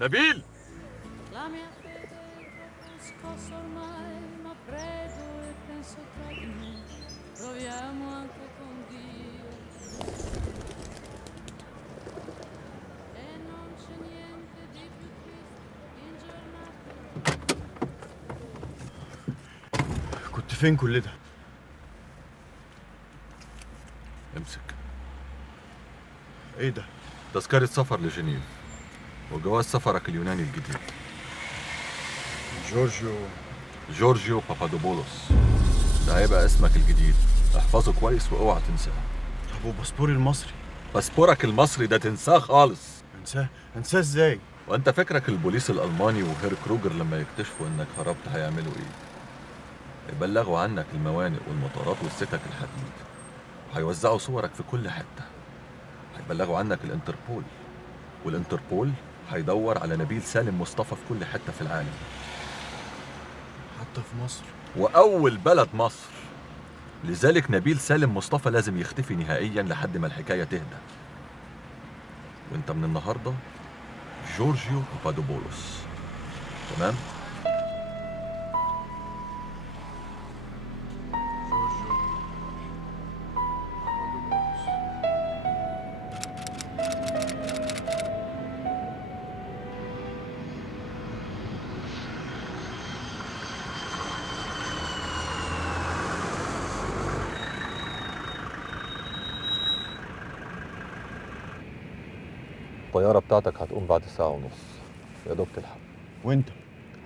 نبيل، كنت فين كل ده؟ امسك. ايه ده؟ تذكرة سفر لجنيف وجواز سفرك اليوناني الجديد. جورجيو بابادوبولوس، ده هيبقى اسمك الجديد، احفظه كويس واوعى تنساه. طب وباسبوري المصري؟ باسبورك المصري ده تنساه خالص. انساه ازاي؟ وانت فكرك البوليس الالماني وهير كروجر لما يكتشفوا انك هربت هيعملوا ايه؟ هيبلغوا عنك الموانئ والمطارات والسكك الحديد، وهيوزعوا صورك في كل حتة. هيبلغوا عنك الانتربول، والانتربول هيدور على نبيل سالم مصطفى في كل حتة في العالم، حتى في مصر. وأول بلد مصر. لذلك نبيل سالم مصطفى لازم يختفي نهائيا لحد ما الحكاية تهدى. وانت من النهاردة جورجيو بابادوبولوس، تمام؟ الطيارة بتاعتك هتقوم بعد ساعة ونص، يا دوب تلحق. وانت؟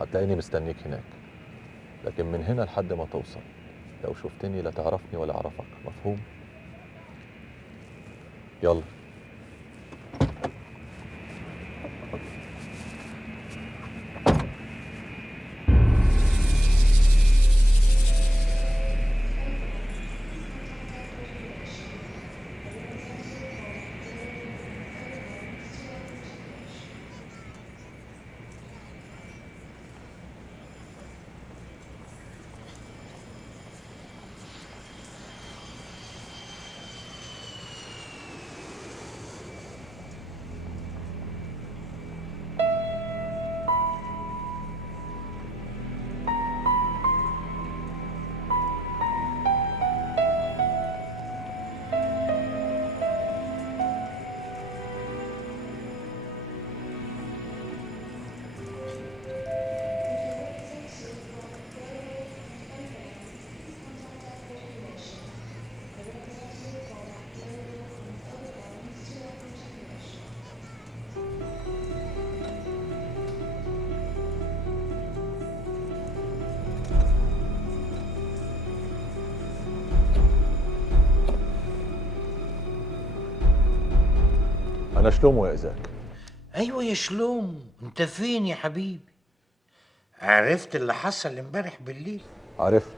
هتلاقيني مستنيك هناك، لكن من هنا لحد ما توصل لو شفتني لا تعرفني ولا أعرفك، مفهوم؟ يلا. أنا شلومو يا إيزاك. ايوه يا شلوم، انت فين يا حبيبي؟ عرفت اللي حصل امبارح بالليل؟ عرفت.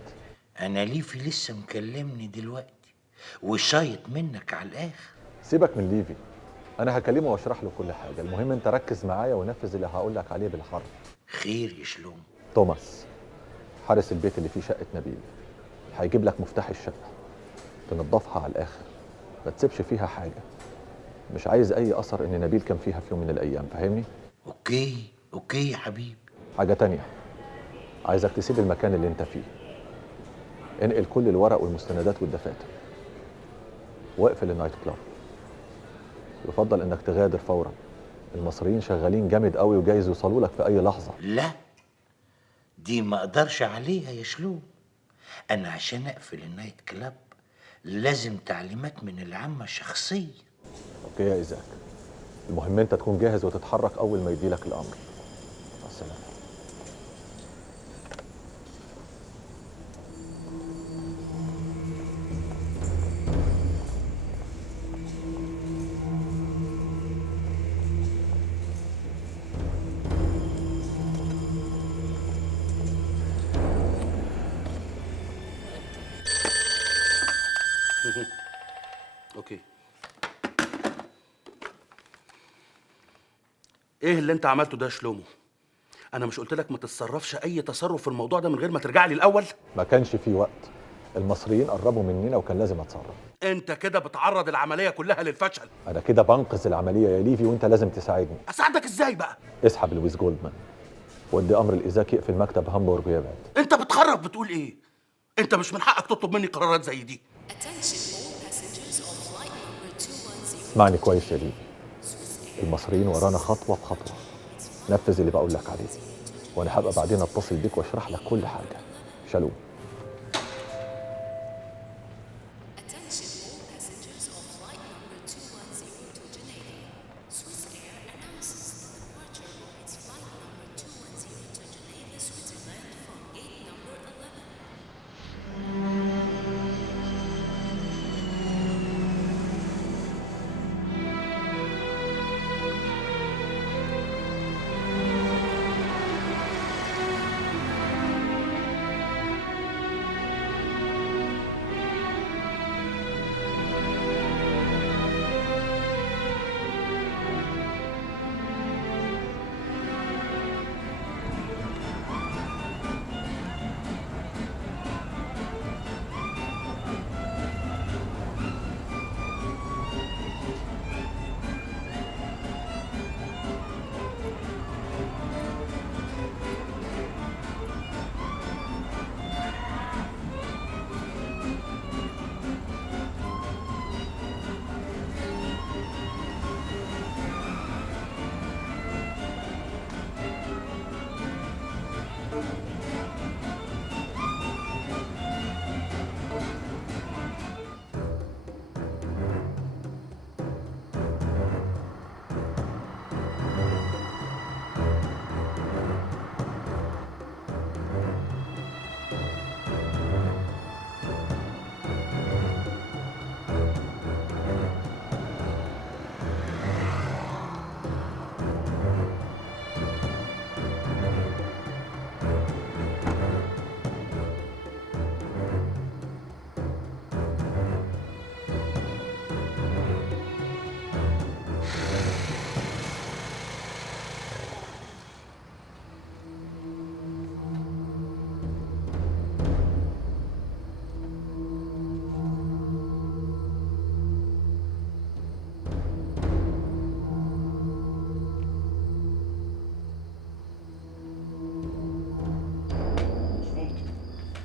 انا ليفي لسه مكلمني دلوقتي وشايط منك على الاخر. سيبك من ليفي، أنا هكلمه وأشرح له كل حاجة، المهم أنت ركز معايا ونفذ اللي هقول لك عليه بالحرف. خير يا شلوم؟ توماس حارس البيت اللي فيه شقة نبيل هيجيب لك مفتاح الشقة، تنضفها على الآخر، ما تسيبش فيها حاجة، مش عايز أي أثر إن نبيل كان فيها في يوم من الأيام، فاهمني؟ اوكي يا حبيبي. حاجة تانية، عايزك تسيب المكان اللي أنت فيه، انقل كل الورق والمستندات والدفاتر، واقفل النايت كلاب. يفضل إنك تغادر فورا، المصريين شغالين جامد قوي وجايز يوصلوا لك في أي لحظة. لا، دي ما اقدرش عليها يا شلوم. انا عشان اقفل النايت كلاب لازم تعليمات من العامة شخصية. أوكي يا إيزاك، المهم أنت تكون جاهز وتتحرك أول ما يديلك الأمر. مع السلامة. اوكي. ايه اللي انت عملته ده يا شلومو؟ انا مش قلت لك ما تتصرفش اي تصرف في الموضوع ده من غير ما ترجع لي الاول؟ ما كانش في وقت، المصريين قربوا مننا وكان لازم اتصرف. انت كده بتعرض العمليه كلها للفشل. انا كده بنقذ العمليه يا ليفي، وانت لازم تساعدني. اساعدك ازاي بقى؟ اسحب لويس جولدمان وادي امر الايزاك يقفل مكتب هامبورغ ويبعد. انت بتخرف بتقول ايه؟ انت مش من حقك تطلب مني قرارات زي دي. اسمعني كويس يا ليفي، المصريين ورانا خطوه بخطوه. نفذ اللي بقول لك عليه، وانا هبقى بعدين اتصل بيك واشرح لك كل حاجه. شالوم.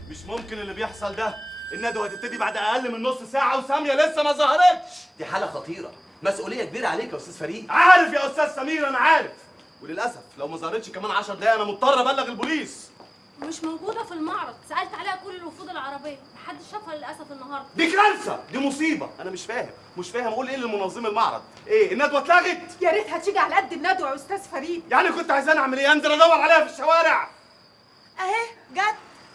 مش ممكن اللي بيحصل ده. الندوة هتبتدي بعد أقل من نص ساعة وسامية لسه ما ظهرتش. دي حالة خطيرة، مسؤولية كبيرة عليك يا أستاذ فريد. عارف يا أستاذ سمير، أنا عارف. وللأسف لو ما ظهرتش كمان 10 دقايق أنا مضطر أبلغ البوليس. مش موجودة في المعرض، سألت عليها كل الوفود العربية، محدش شافها للأسف النهاردة. دي كارثة، دي مصيبة. أنا مش فاهم أقول إيه لمنظم المعرض. إيه الندوة اتلغت؟ يا ريتها تيجي على قد الندوة يا أستاذ فريد. يعني كنت عايزاني أعمل إيه؟ أنزل أدور عليها في الشوارع؟ أهي جت.